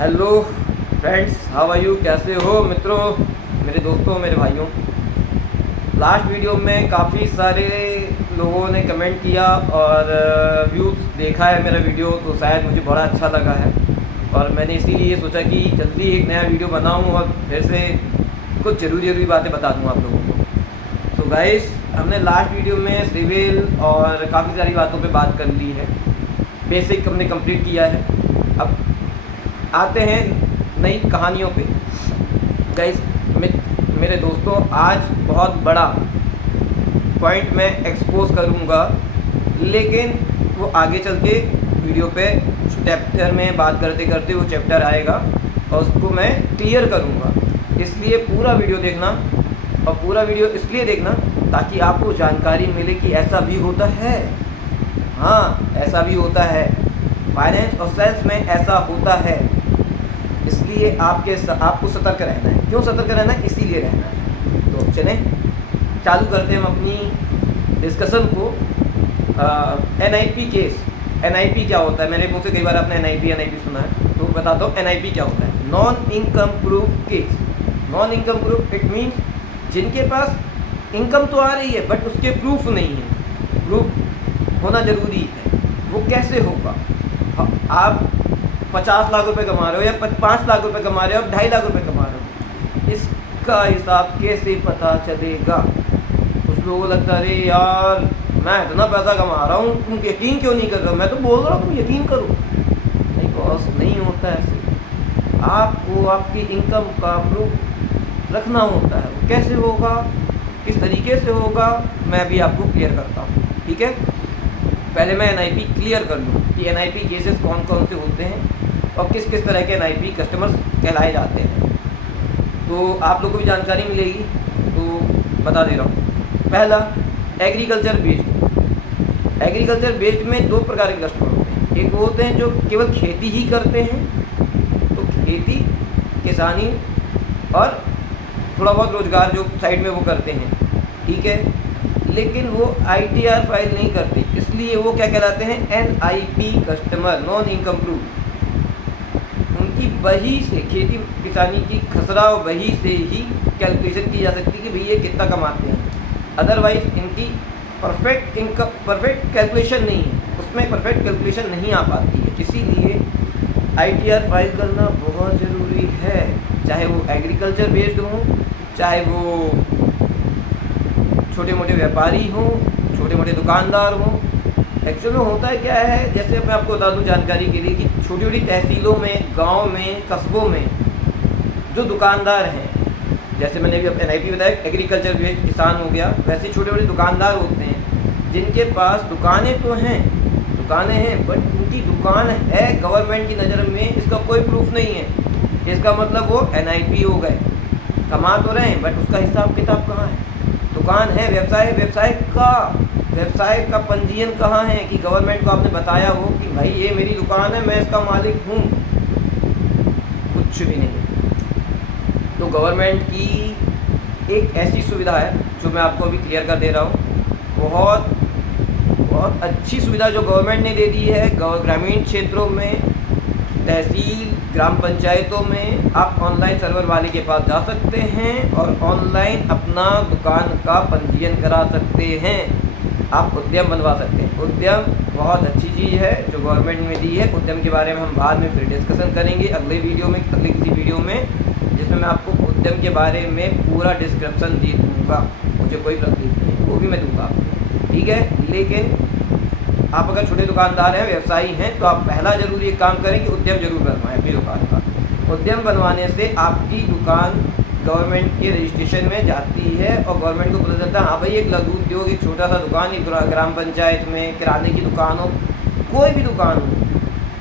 Hello friends, how are you? कैसे हो मित्रों, मेरे दोस्तों, मेरे भाइयों। लास्ट वीडियो में काफ़ी सारे लोगों ने कमेंट किया और व्यूज़ देखा है मेरा वीडियो, तो शायद मुझे बड़ा अच्छा लगा है और मैंने इसीलिए सोचा कि जल्दी एक नया वीडियो बनाऊं और फिर से कुछ ज़रूरी बातें बता दूं आप लोगों को। तो गाइस, हमने लास्ट वीडियो में सिविल और काफ़ी सारी बातों पे बात कर ली है, बेसिक हमने कंप्लीट किया है। अब आते हैं नई कहानियों पे। गाइस, मेरे दोस्तों, आज बहुत बड़ा पॉइंट मैं एक्सपोज करूंगा, लेकिन वो आगे चल के वीडियो पे चैप्टर में बात करते करते वो चैप्टर आएगा और उसको मैं क्लियर करूंगा। इसलिए पूरा वीडियो देखना, और पूरा वीडियो इसलिए देखना ताकि आपको जानकारी मिले कि ऐसा भी होता है। हाँ, ऐसा भी होता है, फाइनेंस और सेल्स में ऐसा होता है। इसलिए आपको सतर्क रहना है। क्यों सतर्क रहना है? इसीलिए रहना है। तो चलें चालू करते हैं हम अपनी डिस्कशन को। NIP case. NIP क्या होता है? मेरे मुँह से कई बार आपने NIP सुना है, तो बताता हूँ NIP क्या होता है। Non income proof case. Non income proof it means जिनके पास इनकम तो आ रही है बट उसके प्रूफ नहीं है। प्रूफ होना ज़रूरी है। वो कैसे होगा? आप 50 लाख रुपए कमा रहे हो या 5 लाख रुपए कमा रहे हो, आप 2.5 लाख रुपए कमा रहे हो, इसका हिसाब कैसे पता चलेगा? कुछ लोगों को लगता है अरे यार, मैं इतना पैसा कमा रहा हूँ, तुम यकीन क्यों नहीं कर रहे हो? मैं तो बोल रहा हूँ तुम यकीन करो। नहीं बॉस, नहीं होता ऐसे। आपको आपकी इनकम का प्रूफ रखना होता है। वो कैसे होगा, किस तरीके से होगा, मैं भी आपको क्लियर करता हूँ। ठीक है, पहले मैं NIP क्लियर कर लूँ कि NIP केसेस कौन कौन से होते हैं और किस किस तरह के NIP कस्टमर्स कहलाए जाते हैं, तो आप लोगों को भी जानकारी मिलेगी। तो बता दे रहा हूँ। पहला, एग्रीकल्चर बेस्ड। एग्रीकल्चर बेस्ड में 2 प्रकार के कस्टमर होते हैं। एक वो होते हैं जो केवल खेती ही करते हैं, तो खेती, किसानी और थोड़ा बहुत रोज़गार जो साइड में वो करते हैं, ठीक है, लेकिन वो ITR फाइल नहीं करते, इसलिए वो क्या कहलाते हैं? NIP customer, non income proof. उनकी वही से, खेती किसानी की खसरा वही से ही कैलकुलेशन की जा सकती है कि भई ये कितना कमाते हैं। अदरवाइज इनकी परफेक्ट कैलकुलेशन नहीं है, उसमें परफेक्ट कैलकुलेशन नहीं आ पाती है। इसीलिए ITR फाइल करना बहुत ज़रूरी है, चाहे वो एग्रीकल्चर बेस्ड हो, चाहे वो छोटे मोटे व्यापारी हों, छोटे मोटे दुकानदार हों। एक्चुअल में होता है क्या है, जैसे मैं आपको बता दूं जानकारी के लिए, कि छोटी छोटी तहसीलों में, गांव में, कस्बों में जो दुकानदार हैं, जैसे मैंने अभी NIP बताया, एग्रीकल्चर बेस्ड किसान हो गया, वैसे छोटे छोटे दुकानदार होते हैं जिनके पास दुकानें तो हैं, बट उनकी दुकान है गवर्नमेंट की नज़र में, इसका कोई प्रूफ नहीं है। इसका मतलब वो NIP हो गए, कमा तो रहे हैं बट उसका हिसाब किताब कहाँ है? दुकान है, व्यवसाय का पंजीयन कहाँ है कि गवर्नमेंट को आपने बताया हो कि भाई ये मेरी दुकान है, मैं इसका मालिक हूँ? कुछ भी नहीं। तो गवर्नमेंट की एक ऐसी सुविधा है जो मैं आपको अभी क्लियर कर दे रहा हूँ। बहुत अच्छी सुविधा जो गवर्नमेंट ने दे दी है। ग्रामीण क्षेत्रों में, तहसील, ग्राम पंचायतों में आप ऑनलाइन सर्वर वाले के पास जा सकते हैं और ऑनलाइन अपना दुकान का पंजीयन करा सकते हैं। आप उद्यम बनवा सकते हैं। उद्यम बहुत अच्छी चीज़ है जो गवर्नमेंट ने दी है। उद्यम के बारे में हम बाद में फिर डिस्कशन करेंगे अगले किसी वीडियो में, जिसमें मैं आपको उद्यम के बारे में पूरा डिस्क्रिप्शन दे दूँगा। मुझे कोई तकलीफ नहीं, वो भी मैं दूँगा आपको, ठीक है। लेकिन आप अगर छोटे दुकानदार हैं, व्यवसायी हैं, तो आप पहला जरूर ये काम करें कि उद्यम जरूर बनवाएं अपनी दुकान का। उद्यम बनवाने से आपकी दुकान गवर्नमेंट के रजिस्ट्रेशन में जाती है और गवर्नमेंट को पता चलता है हाँ भाई, एक लघु उद्योग, एक छोटा सा दुकान, एक ग्राम पंचायत में किराने की दुकान हो, कोई भी दुकान हो,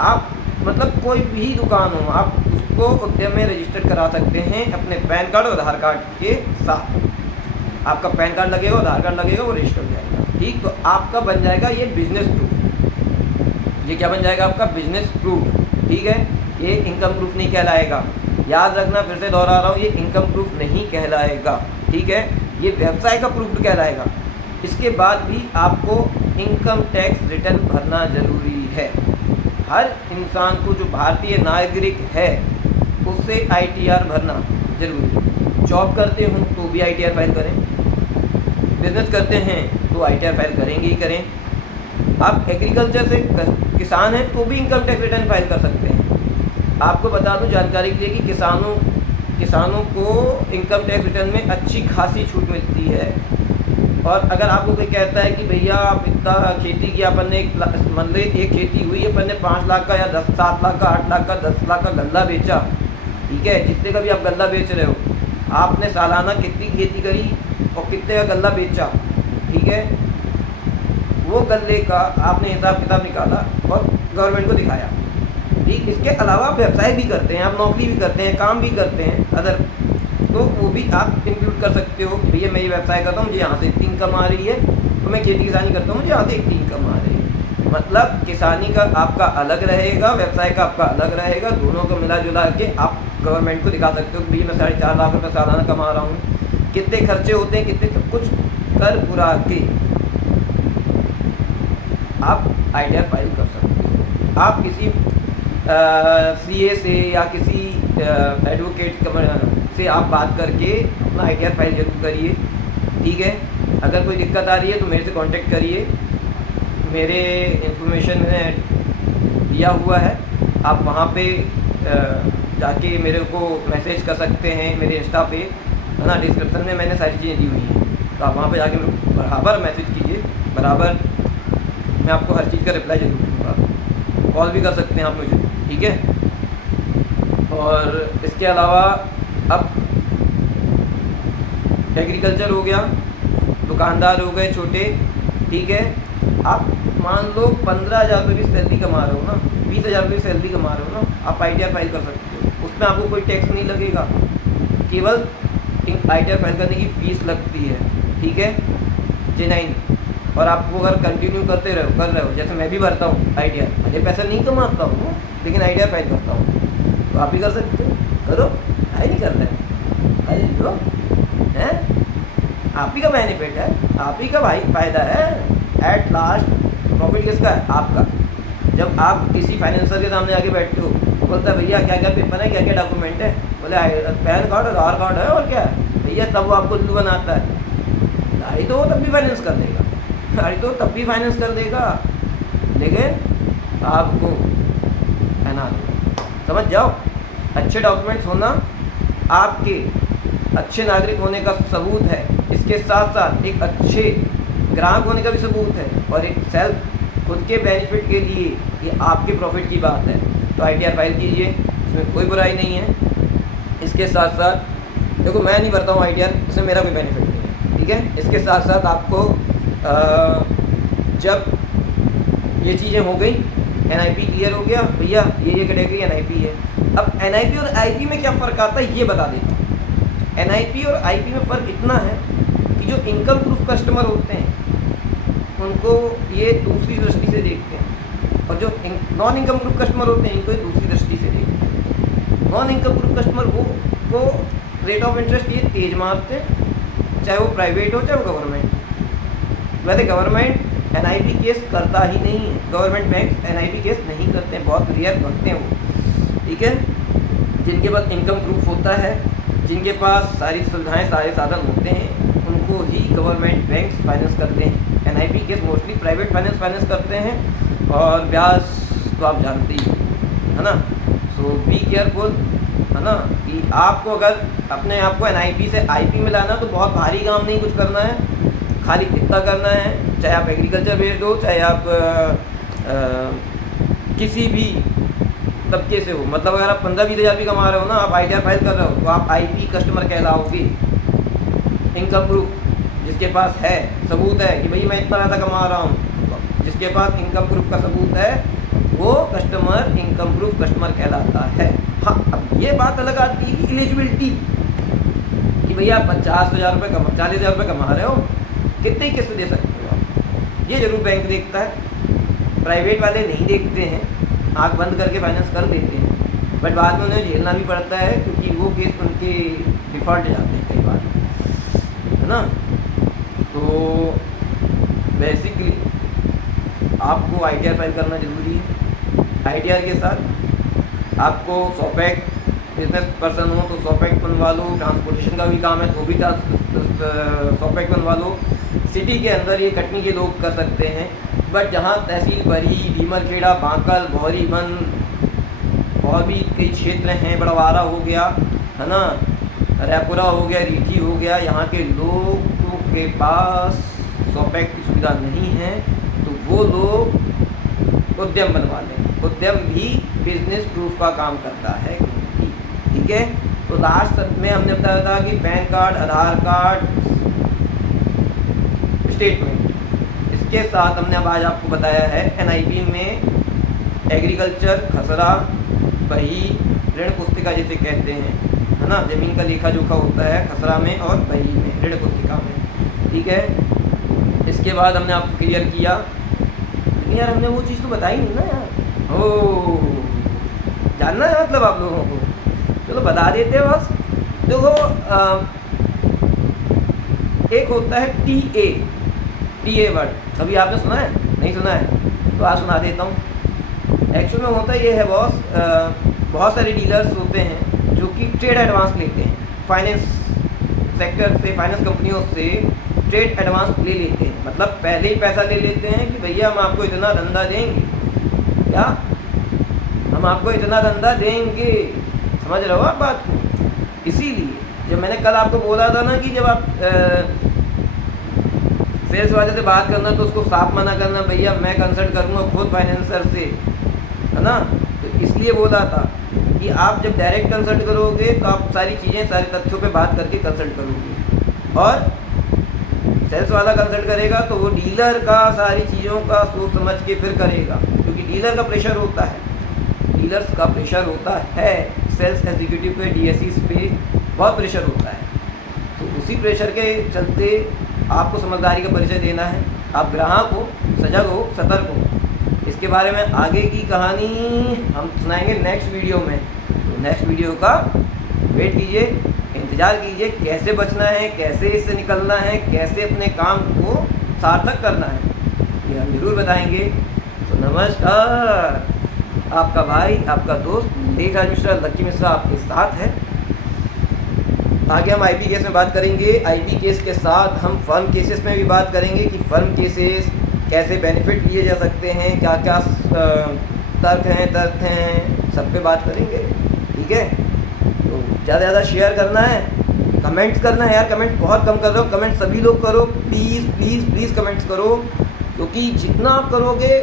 आप मतलब कोई भी दुकान हो, आप उसको उद्यम में रजिस्टर करा सकते हैं अपने पैन कार्ड और आधार कार्ड के साथ। आपका पैन कार्ड लगेगा, आधार कार्ड लगेगा, वो रजिस्टर हो जाएगा, ठीक। तो आपका बन जाएगा ये बिजनेस प्रूफ। ये क्या बन जाएगा? आपका बिजनेस प्रूफ, ठीक है। ये इनकम प्रूफ नहीं कहलाएगा, याद रखना, फिर से दोहरा रहा हूँ, ये इनकम प्रूफ नहीं कहलाएगा, ठीक है। ये व्यवसाय का प्रूफ कहलाएगा। इसके बाद भी आपको इनकम टैक्स रिटर्न भरना ज़रूरी है। हर इंसान को, जो भारतीय नागरिक है, उससे ITR भरना जरूरी है। जॉब करते हो तो भी ITR फाइल करें, बिजनेस करते हैं तो ITR फाइल करेंगे ही करें। आप एग्रीकल्चर से किसान हैं तो भी इनकम टैक्स रिटर्न फाइल कर सकते हैं। आपको बता दूं जानकारी के लिए कि किसानों को इनकम टैक्स रिटर्न में अच्छी खासी छूट मिलती है। और अगर आपको कोई कहता है कि भैया आप इतना खेती की, अपन ने मान लो एक खेती हुई, अपन ने 5 लाख का या 7 लाख का, 8 लाख का, 10 लाख का गल्ला बेचा, ठीक है, जितने का भी आप गल्ला बेच रहे हो, आपने सालाना कितनी खेती करी और कितने का गल्ला बेचा, ठीक है, वो गल्ले का आपने हिसाब किताब निकाला और गवर्नमेंट को दिखाया। ठीक, इसके अलावा आप व्यवसाय भी करते हैं, आप नौकरी भी करते हैं, काम भी करते हैं अदर, तो वो भी आप इंक्लूड कर सकते हो कि भैया मैं ये व्यवसाय करता हूँ, मुझे यहाँ से इतनी इनकम आ रही है, तो मैं खेती किसानी करता हूँ, मुझे यहाँ से इतनी इनकम आ रही है। मतलब किसानी का आपका अलग रहेगा, व्यवसाय का आपका अलग रहेगा, दोनों को मिला जुला के आप गवर्नमेंट को दिखा सकते हो कि भैया मैं 4.5 लाख रुपये सालाना कमा रहा हूँ, कितने खर्चे होते हैं, कितने सब कुछ कर पुरा के आप ITR फाइल कर सकते हो। आप किसी CA से या किसी एडवोकेट से आप बात करके अपना ITR फाइल जरूर करिए, ठीक है। अगर कोई दिक्कत आ रही है तो मेरे से कांटेक्ट करिए, मेरे इन्फॉर्मेशन में दिया हुआ है, आप वहाँ पे जाके मेरे को मैसेज कर सकते हैं, मेरे इंस्टा पे, है ना, डिस्क्रिप्शन में मैंने सारी चीज़ें दी हुई हैं, तो आप वहाँ पे जाके बराबर मैसेज कीजिए, बराबर मैं आपको हर चीज़ का रिप्लाई जरूर दूँगा। कॉल भी कर सकते हैं आप मुझे, ठीक है। और इसके अलावा अब एग्रीकल्चर हो गया, दुकानदार हो गए छोटे, ठीक है, आप मान लो 15,000 रुपये की सैलरी कमा रहे हो ना, 20,000 रुपये की सैलरी कमा रहे हो ना, आप ITR फाइल कर सकते हो, उसमें आपको कोई टैक्स नहीं लगेगा, केवल ITR फाइल करने की फ़ीस लगती है, ठीक है, J9। और आपको अगर कंटिन्यू कर रहे हो, जैसे मैं भी भरता हूँ ITR, मुझे पैसा नहीं कमाता हूँ लेकिन ITR फाइल करता हूँ, तो आप भी कर सकते हो, करो, है नहीं कर रहे लो, हैं, आप ही का बेनिफिट है, आप ही का भाई फ़ायदा है। एट लास्ट प्रॉफिट किसका है? आपका। जब आप किसी फाइनेंसर के सामने आके बैठते हो, बोलता है भैया क्या क्या पेपर है, क्या क्या डॉक्यूमेंट है, बोले पैन कार्ड और आधार कार्ड है और क्या है भैया, तब वो आपको उल्लू बनाता है। गाड़ी तो वो तब भी फाइनेंस कर देगा, गाड़ी तो तब भी फाइनेंस कर देगा, लेकिन आपको है ना, समझ जाओ, अच्छे डॉक्यूमेंट्स होना आपके अच्छे नागरिक होने का सबूत है, इसके साथ साथ एक अच्छे ग्राहक होने का भी सबूत है, और एक सेल्फ खुद के बेनिफिट के लिए ये आपके प्रॉफिट की बात है। तो ITR फाइल कीजिए, इसमें कोई बुराई नहीं है। इसके साथ साथ देखो, मैं नहीं भरता हूँ ITR, इसमें मेरा कोई बेनिफिट नहीं है, ठीक है। इसके साथ साथ आपको जब ये चीज़ें हो गई, NIP क्लियर हो गया भैया, ये कैटेगरी NIP है। अब NIP और IP में क्या फ़र्क आता है ये बता देता हूँ। NIP और IP में फ़र्क इतना है कि जो इनकम प्रूफ कस्टमर होते हैं उनको ये दूसरी दृष्टि से देखते हैं, और जो नॉन इनकम प्रूफ कस्टमर होते हैं इनको ये दूसरी दृष्टि से देखते हैं। नॉन इनकम प्रूफ कस्टमर वो रेट ऑफ इंटरेस्ट ये तेज मारते हैं, चाहे वो प्राइवेट हो चाहे वो गवर्नमेंट। वैसे गवर्नमेंट NIP केस करता ही नहीं है, गवर्नमेंट बैंक NIP केस नहीं करते हैं, बहुत रेयर करते हैं वो, ठीक है। जिनके पास इनकम प्रूफ होता है, जिनके पास सारी सुविधाएं सारे साधन होते हैं, उनको ही गवर्नमेंट बैंक फाइनेंस करते हैं। NIP case mostly private finance करते हैं, और ब्याज तो आप जानते ही है ना। सो बी केयरफुल, है ना, कि आपको अगर अपने आप को NIP से IP में लाना तो बहुत भारी काम नहीं कुछ करना है, खाली इतना करना है, चाहे आप एग्रीकल्चर बेस्ड हो, चाहे आप किसी भी तबके से हो। मतलब अगर आप 15-20 हज़ार भी कमा रहे हो ना, आप ITR फाइल कर रहे हो, तो आप IP कस्टमर कहलाओगे। इनकम प्रूफ जिसके पास है, सबूत है कि भाई मैं इतना पैसा कमा रहा हूँ, जिसके पास इनकम प्रूफ का सबूत है, वो कस्टमर इनकम प्रूफ कस्टमर कहलाता है। हाँ, अब ये बात अलग आती है कि एलिजिबिलिटी, कि भैया आप 50,000 रुपये 40,000 रुपये कमा रहे हो, कितनी किस्त दे सकते हो आप, ये जरूर बैंक देखता है। प्राइवेट वाले नहीं देखते हैं, आँख बंद करके फाइनेंस कर देते हैं, बट बाद में उन्हें झेलना भी पड़ता है, क्योंकि वो केस उनके डिफ़ॉल्ट जाते हैं कई बार, है ना। तो बेसिकली आपको ITR फाइल करना ज़रूरी है, ITR के साथ। आपको सॉपेक बिजनेस पर्सन हो तो सॉपेक बनवा लो, ट्रांसपोर्टेशन का भी काम है तो भी सॉपेक बनवा लो। सिटी के अंदर ये कटनी के लोग कर सकते हैं, बट जहाँ तहसील बरी, डीमरखेड़ा, बांकल, भौरीबन और भी कई क्षेत्र हैं, बड़वारा हो गया, है ना, रायपुरा हो गया, रीठी हो गया, यहाँ के लोगों के पास सॉपेक की सुविधा नहीं है, तो वो लोग उद्यम बनवा लें। उद्यम भी बिजनेस प्रूफ का काम करता है, ठीक है। तो लास्ट में हमने बताया था कि पैन कार्ड, आधार कार्ड, स्टेटमेंट, इसके साथ हमने अब आज आपको बताया है NIP में एग्रीकल्चर, खसरा, बही, ऋण पुस्तिका जिसे कहते हैं, है ना, ज़मीन का लेखा जोखा होता है खसरा में और बही में, ऋण पुस्तिका में, ठीक है। इसके बाद हमने आपको क्लियर किया, लेकिन यार हमने वो चीज़ तो बताई नहीं ना यार। ओ जानना है मतलब आप लोगों को, चलो बता देते हैं बस। देखो एक होता है TA वर्ड, कभी आपने सुना है? नहीं सुना है तो आज सुना देता हूँ। एक्चुअल में होता ये है बॉस, बहुत सारे डीलर्स होते हैं जो कि ट्रेड एडवांस लेते हैं, फाइनेंस सेक्टर से, फाइनेंस कंपनियों से ट्रेड एडवांस ले लेते हैं। मतलब पहले ही पैसा ले लेते हैं कि भैया हम आपको इतना धंधा देंगे, क्या हम आपको इतना धंधा देंगे, समझ रहे हो आप बात को। इसीलिए जब मैंने कल आपको बोला था ना कि जब आप सेल्स वाले से बात करना तो उसको साफ मना करना, भैया मैं कंसल्ट करूँगा खुद फाइनेंसर से, है ना। तो इसलिए बोला था कि आप जब डायरेक्ट कंसल्ट करोगे तो आप सारी चीज़ें, सारे तथ्यों पे बात करके कंसल्ट करोगे, और सेल्स वाला कंसल्ट करेगा तो वो डीलर का सारी चीज़ों का सोच समझ के फिर करेगा, क्योंकि डीलर का प्रेशर होता है, डीलर्स का प्रेशर होता है, सेल्स एग्जीक्यूटिव पे, DSEs पे बहुत प्रेशर होता है। तो उसी प्रेशर के चलते आपको समझदारी का परिचय देना है। आप ग्राहक हो, सजग हो, सतर्क हो। इसके बारे में आगे की कहानी हम सुनाएंगे नेक्स्ट वीडियो में, तो नेक्स्ट वीडियो का वेट कीजिए, इंतज़ार कीजिए, कैसे बचना है, कैसे इससे निकलना है, कैसे अपने काम को सार्थक करना है, ये हम ज़रूर बताएंगे। तो नमस्कार, आपका भाई, आपका दोस्त लेखराज मिश्रा, लक्की मिश्रा आपके साथ है। आगे हम IP केस में बात करेंगे। IP केस के साथ हम फर्म केसेस में भी बात करेंगे कि फर्म केसेस कैसे बेनिफिट लिए जा सकते हैं, क्या क्या तर्क हैं, सब पे बात करेंगे, ठीक है। तो ज़्यादा से ज़्यादा शेयर करना है, कमेंट्स करना है यार, कमेंट बहुत कम कर रहे हो, कमेंट सभी लोग करो, प्लीज़ प्लीज़ प्लीज़ कमेंट्स करो, क्योंकि जितना आप करोगे।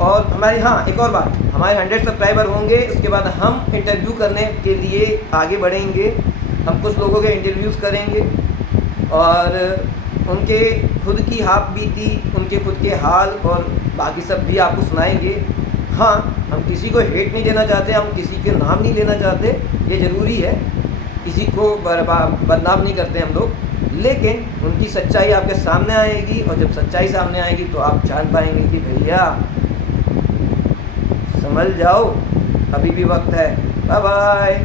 और हमारी, हाँ एक और बात, हमारे 100 सब्सक्राइबर होंगे, उसके बाद हम इंटरव्यू करने के लिए आगे बढ़ेंगे। हम कुछ लोगों के इंटरव्यूज़ करेंगे और उनके खुद की हाफ बीती, उनके खुद के हाल और बाकी सब भी आपको सुनाएंगे। हाँ, हम किसी को हेट नहीं देना चाहते, हम किसी के नाम नहीं लेना चाहते, ये ज़रूरी है, किसी को बदनाम नहीं करते हम लोग, लेकिन उनकी सच्चाई आपके सामने आएगी, और जब सच्चाई सामने आएगी तो आप जान पाएंगे कि भैया संभल जाओ, अभी भी वक्त है। Bye bye.